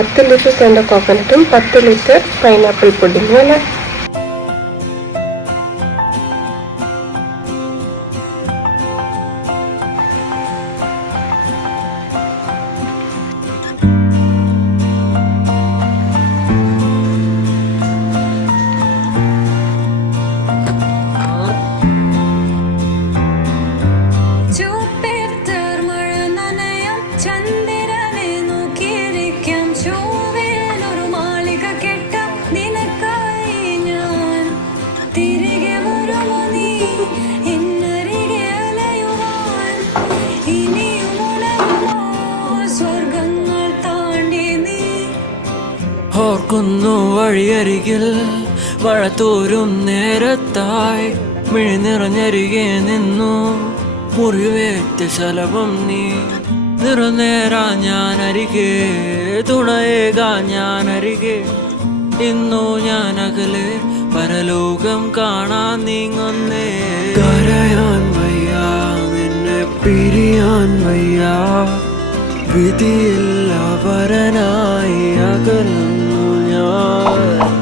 10 litre centre കോക്കനട്ടും 10 litre pineapple പുഡിങ്ങും അല്ലേ. ഓർക്കുന്നു വഴിയരികിൽ മഴ തോരും നേരത്തായി മിഴി നിറഞ്ഞരികെ നിന്നു മുറിവേറ്റ ശലഭം നീ. നിറനേരാ ഞാനരികെ തുണയേകാ ഞാനരികെ ഇന്നു ഞാൻ അകലെ പരലോകം കാണാൻ നീങ്ങുന്നേ. കരയാൻ വയ്യ നിന്നെ പിരിയാൻ വയ്യ വിധിയില്ല വരനായി അകലുന്നു ഞാൻ.